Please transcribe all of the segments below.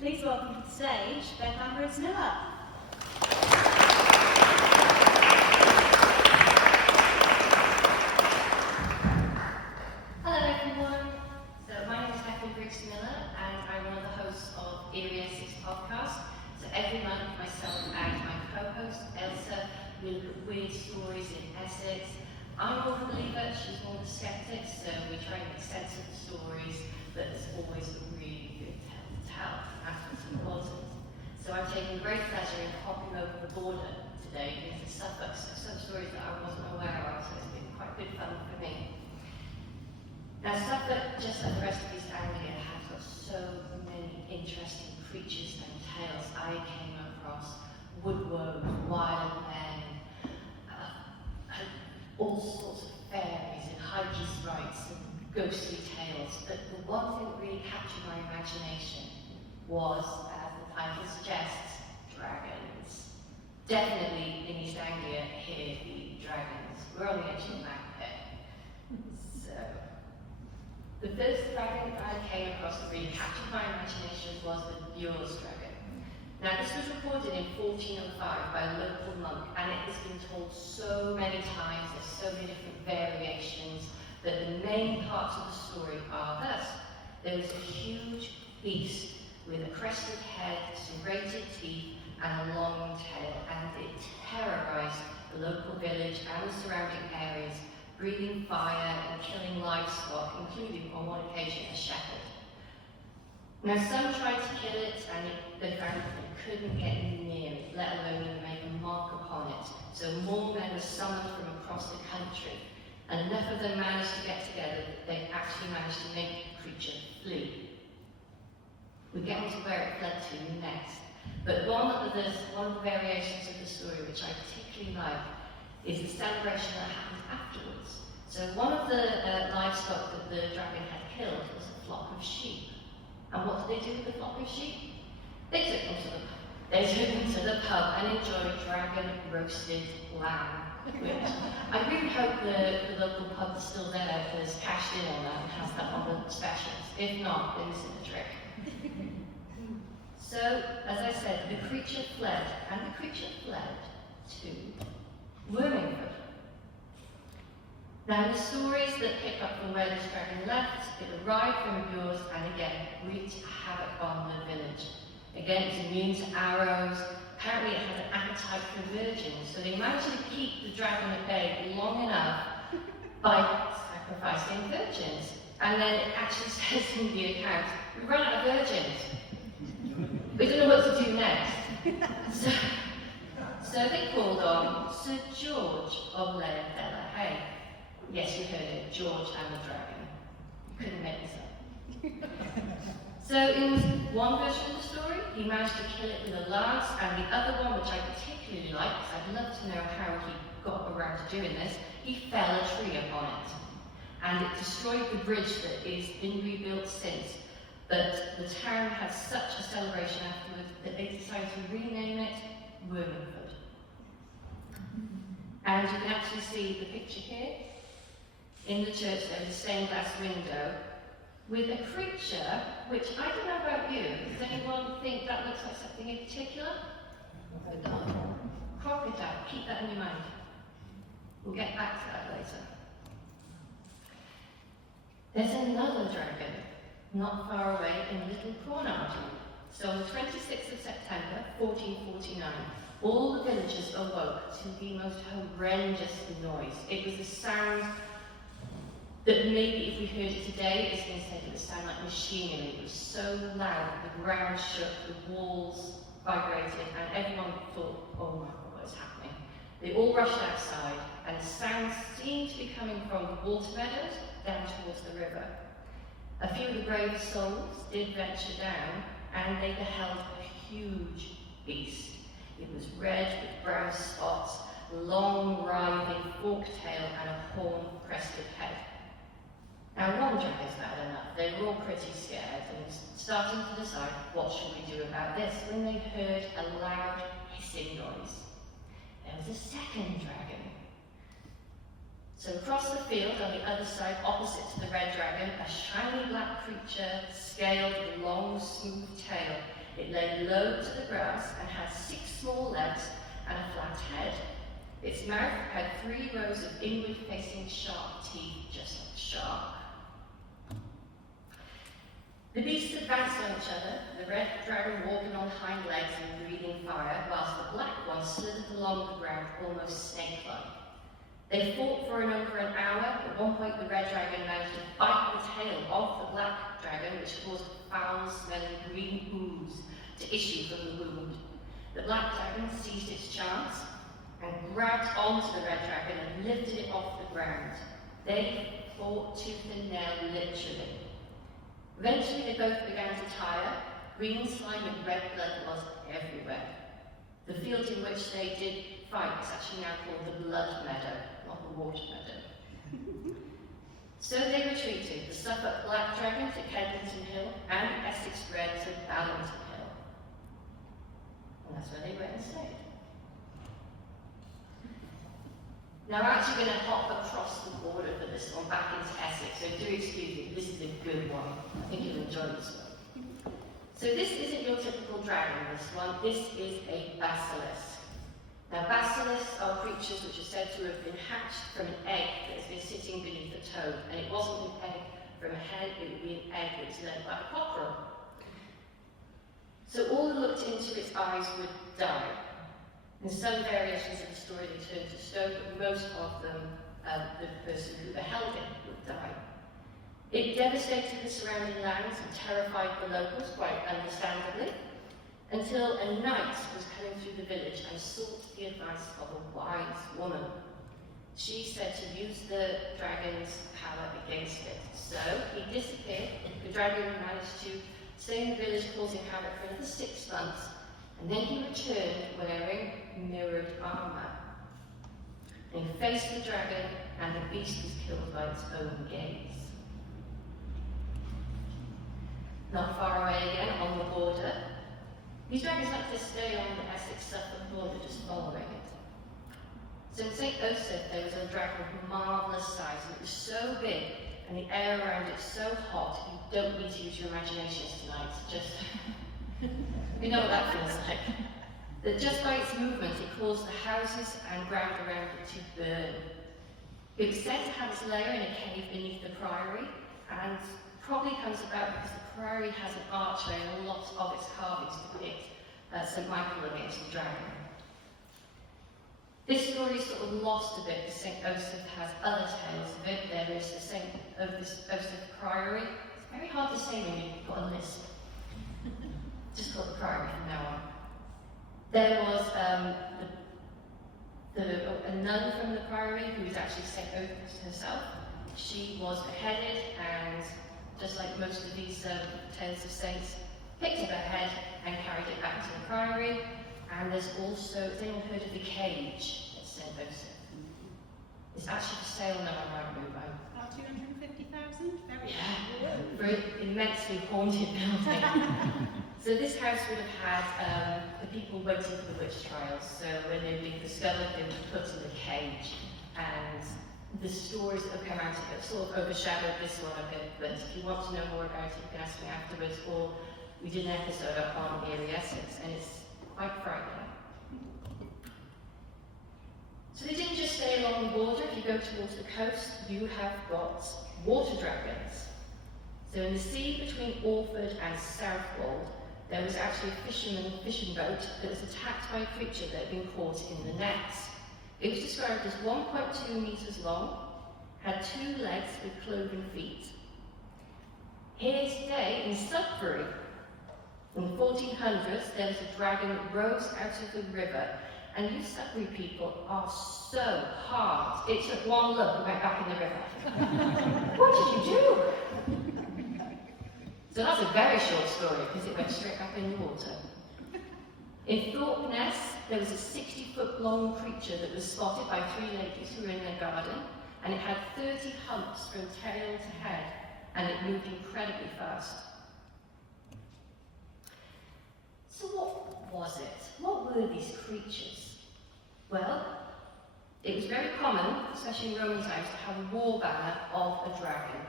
Please welcome to the stage, Bethan Briggs Miller. Hello everyone. So my name is Bethan Briggs Miller and I'm one of the hosts of Area 6 podcast. So every month myself and my co-host Elsa will look at weird stories in Essex. I'm more of a believer, she's more of a skeptic, so we try and make sense of the stories, but there's always a really good tale to tell. That's what's important. So I'm taking great pleasure in hopping over the border today into Suffolk, so some stories that I wasn't aware of, so it's been quite good fun for me. Now Suffolk, just like the rest of East Anglia, has got so many interesting creatures and tales. I came across woodworms, wild men, all sorts of fairies and high rites and ghostly tales. But the one thing that really captured my imagination was, as the title suggests, dragons. Definitely in East Anglia, here the dragons. We're on the edge of the map here. So, the first dragon that I came across that really captured my imagination was the Bures dragon. Now this was recorded in 1405 by a local monk, and it has been told so many times, there's so many different variations, that the main parts of the story are thus. There was a huge beast with a crested head, serrated teeth, and a long tail, and it terrorized the local village and the surrounding areas, breathing fire and killing livestock, including on one occasion a shepherd. Now some tried to kill it and they found that they couldn't get near it, let alone even make a mark upon it. So more men were summoned from across the country, and enough of them managed to get together that they actually managed to make the creature flee. We get into where it fled to next. But one of the variations of the story which I particularly like is the celebration that happened afterwards. So one of the livestock that the dragon had killed was a flock of sheep. And what did they do with the flock of sheep? They took them to the pub and enjoyed dragon roasted lamb. Which I really hope the local pub that's still there has cashed in on that and has that on the specials. If not, then this is the trick. So, as I said, the creature fled, and the creature fled to Wormingford. Now, the stories that pick up from where this dragon left, it arrived from Bures and again wreaked havoc on the village. Again, it's immune to arrows. Apparently, it had an appetite for virgins, so they managed to keep the dragon at bay long enough by sacrificing virgins. And then it actually says in the account, we ran out of virgins. We didn't know what to do next. So they called on Sir George of Leadfella. Hey, yes, you heard it, George and the dragon. You couldn't make this up. So in one version of the story, he managed to kill it with a lance, and the other one, which I particularly like, because I'd love to know how he got around to doing this, he fell a tree upon it. And it destroyed the bridge that is been rebuilt since. But the town had such a celebration afterwards that they decided to rename it Wormingford. And you can actually see the picture here. In the church there is a stained glass window with a creature, which I don't know about you, does anyone think that looks like something in particular? Crocodile, keep that in your mind. We'll get back to that later. There's another dragon, not far away in Little Cornard. So on the 26th of September, 1449, all the villagers awoke to the most horrendous noise. It was a sound that maybe if we heard it today, it's going to say it would sound like machinery. It was so loud, the ground shook, the walls vibrated, and everyone thought, oh my God, what is happening? They all rushed outside, and the sound seemed to be coming from the water meadows down towards the river. A few of the brave souls did venture down, and they beheld a huge beast. It was red with brown spots, long, writhing forked tail, and a horn-crested head. Now, one dragon's bad enough. They were all pretty scared and starting to decide what should we do about this when they heard a loud hissing noise. There was a second dragon. So across the field on the other side, opposite to the red dragon, a shiny black creature, scaled with a long, smooth tail, It lay low to the grass and had 6 small legs and a flat head. Its mouth had 3 rows of inward-facing sharp teeth, just like a shark. The beasts advanced on each other, the red dragon walking on hind legs and breathing fire, whilst the black one slithered along the ground almost snake-like. They fought for over an hour. At one point, the red dragon managed to bite the tail off the black dragon, which caused a foul-smelling green ooze to issue from the wound. The black dragon seized its chance and grabbed onto the red dragon and lifted it off the ground. They fought tooth and nail, literally. Eventually, they both began to tire. Green slime and red blood was everywhere. The field in which they did fight is actually now called the Blood Meadow, not the Water Meadow. So they retreated, the Suffolk Black Dragon to Kedlington Hill and Essex Red to Ballington Hill. And that's where they went and stayed. Now we're actually going to hop across the border for this one back into Essex, so do excuse me, this is a good one. I think you'll enjoy this one. So this isn't your typical dragon, this one. This is a basilisk. Now basilisks are creatures which are said to have been hatched from an egg that has been sitting beneath a toad, and it wasn't an egg from a hen, it would be an egg that was laid by a cockerel. So all that looked into its eyes would die. In some variations of the story they turned to stone, but most of them, the person who beheld it would die. It devastated the surrounding lands and terrified the locals, quite understandably, until a knight was coming through the village and sought the advice of a wise woman. She said to use the dragon's power against it. So he disappeared. The dragon managed to stay in the village, causing havoc for another 6 months, and then he returned wearing mirrored armour. And he faced the dragon, and the beast was killed by its own gaze. Not far away again, on the border, these dragons like to stay on the Essex-Suffolk border, just following it. So in St. Osoph, there was a dragon of marvellous size, and it was so big, and the air around it so hot, you don't need to use your imaginations tonight, just... you know what that feels like. That just by its movement, it caused the houses and ground around it to burn. It was said to have its lair in a cave beneath the priory, and probably comes about because the priory has an archway and a lot of its carvings depict St. Michael against the dragon. This story is sort of lost a bit because St. Osoph has other tales of it. There is the St. Osoph Priory. It's very hard to say when you've got a list. Just call it the Priory from now on. There was a nun from the Priory who was actually St. Osoph herself. She was beheaded and, just like most of these tales of saints, picked up her head and carried it back to the Priory. And there's also, has anyone heard of the cage at St. Osoph? It's actually for sale now on Rightmove. About 250,000? Very For an immensely haunted building. So this house would have had the people waiting for the witch trials. So when they'd been discovered, they were put in the cage. And the stories that have come out of it sort of overshadowed this one a bit. But if you want to know more about it, you can ask me afterwards. Or we did an episode up on Erie, Essex, and it's quite frightening. So they didn't just stay along the border. If you go towards the coast, you have got water dragons. So in the sea between Orford and Southwold, there was actually a fishing boat that was attacked by a creature that had been caught in the nets. It was described as 1.2 metres long, had 2 legs with cloven feet. Here today in Sudbury, in the 1400s, there was a dragon that rose out of the river, and you Sudbury people are so hard. It took one look and went back in the river. What did you do? So that's a very short story because it went straight back in the water. In Thorpe Ness, there was a 60-foot long creature that was spotted by 3 ladies who were in their garden, and it had 30 humps from tail to head, and it moved incredibly fast. So what was it? What were these creatures? Well, it was very common, especially in Roman times, to have a war banner of a dragon.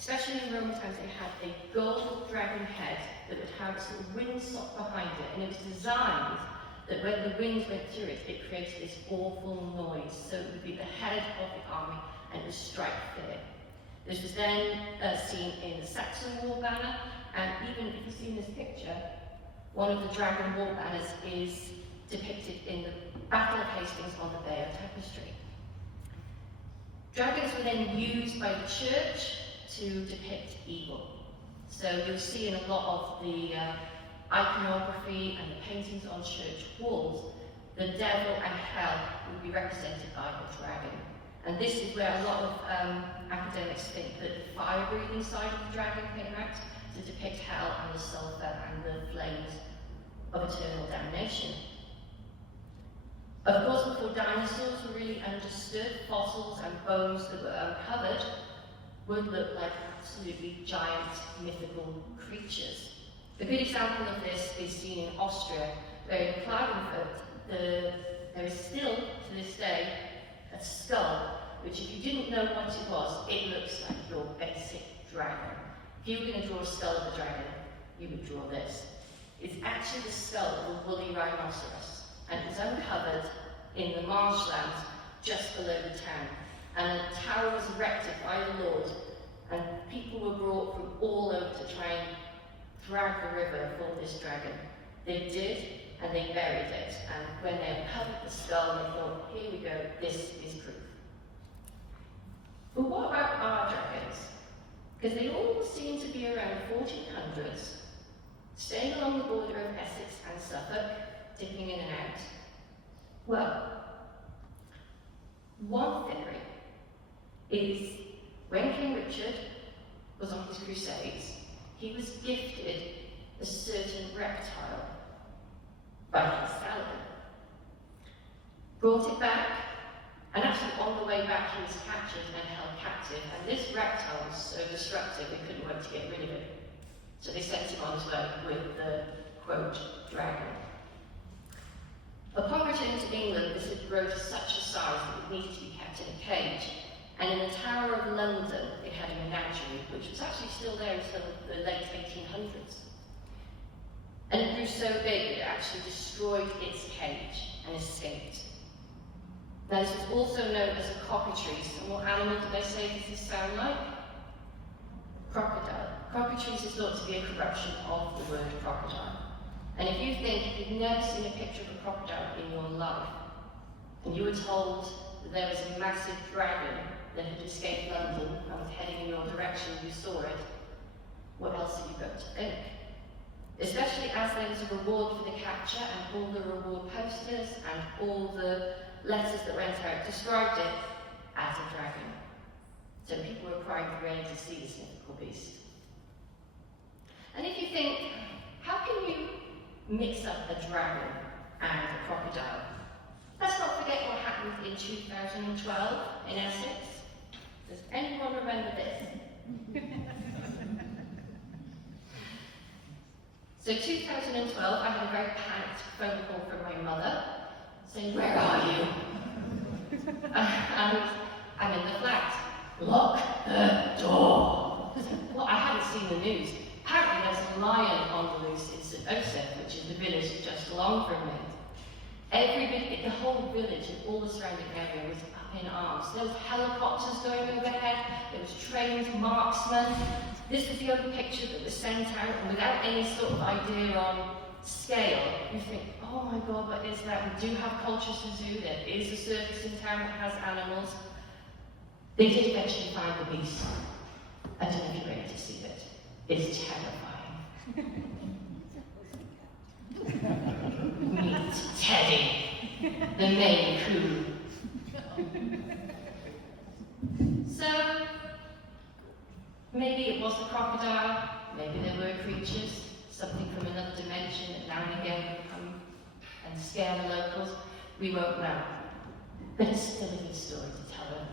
Especially in Roman times, they had a gold dragon head that would have a sort of windsock behind it, and it was designed that when the wind went through it, it created this awful noise. So it would be the head of the army, and it would strike fear. This was then seen in the Saxon war banner, and even if you see in this picture, one of the dragon war banners is depicted in the Battle of Hastings on the Bay of Tapestry. Dragons were then used by the church to depict evil. So you'll see in a lot of the iconography and the paintings on church walls, the devil and hell would be represented by the dragon. And this is where a lot of academics think that the fire-breathing side of the dragon came out to depict hell and the sulphur and the flames of eternal damnation. Of course, before dinosaurs were really understood, fossils and bones that were uncovered would look like absolutely giant mythical creatures. A good example of this is seen in Austria, where in Klagenfurt there is still, to this day, a skull, which if you didn't know what it was, it looks like your basic dragon. If you were going to draw a skull of a dragon, you would draw this. It's actually the skull of a woolly rhinoceros, and it was uncovered in the marshlands just below the town. And a tower was erected by the Lord, and people were brought from all over to try and drag the river for this dragon. They did, and they buried it. And when they uncovered the skull, they thought, here we go, this is proof. But what about our dragons? Because they all seem to be around 1400s, staying along the border of Essex and Suffolk, dipping in and out. Well, one theory is when King Richard was on his crusades, he was gifted a certain reptile by King Saladin. Brought it back, and actually on the way back he was captured and held captive, and this reptile was so destructive they couldn't wait to get rid of it. So they sent him on his way with the, quote, dragon. Upon returning to England, this had grown to such a size that it needed to be kept in a cage. And in the Tower of London, it had a menagerie, which was actually still there until the late 1800s. And it grew so big that it actually destroyed its cage and escaped. Now, this was also known as a cockatrice. And what animal did they say does this sound like? Crocodile. Cockatrice is thought to be a corruption of the word crocodile. And if you think, if you've never seen a picture of a crocodile in your life, and you were told that there was a massive dragon that had escaped London and was heading in your direction, you saw it, what else have you got to think? Especially as there was a reward for the capture, and all the reward posters and all the letters that went out described it as a dragon. So people were primed ready to see this mythical beast. And if you think, how can you mix up a dragon and a crocodile? Let's not forget what happened in 2012 in Essex. Does anyone remember this? So 2012, I had a very panicked phone call from my mother saying, "Where are you?" And I'm in the flat. "Lock the door." Well, I hadn't seen the news. Apparently there's a lion on the loose in Sudbury, which is the village just along from me. The whole village and all the surrounding area was up in arms. There was helicopters going overhead, there was trained marksmen. This was the only picture that was sent out, and without any sort of idea on scale, you think, oh my God, what is that? We do have Colchester Zoo, there is a circus in town that has animals. They did eventually find the beast. I don't know if you're ready to see it. It's terrifying. Meet Teddy, the Maine Coon. So, maybe it was the crocodile, maybe there were creatures, something from another dimension that now and again would come and scare the locals. We won't know. But it's still a good story to tell them.